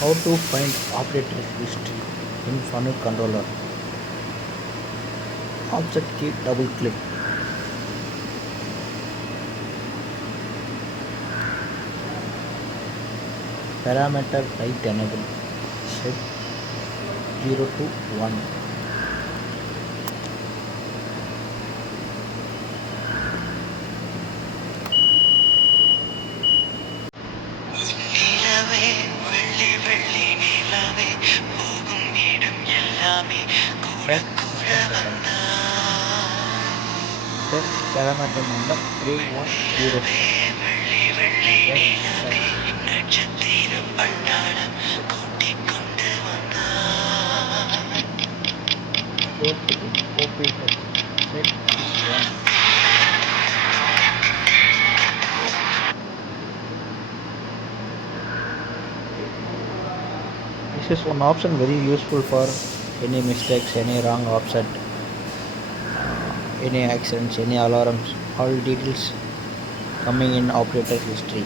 How to find operator history in Fanuc controller. Offset key double click. Parameter right enable. Set 0 to 1. நிலவே வெள்ளி வெள்ளி நிலவே போகும் இடம் எல்லாமே கூட Set கூட second button. வந்தா Set parameter number 310. நிலவே வெள்ளி வெள்ளி Set நிலவே set. நட்சத்திர பட்டாளம் கூட்டிக் கொண்டு வந்தா Go to the operator. Set to 1. This is one option very useful for any mistakes, any wrong offset, any accidents, any alarms, all details coming in operator history.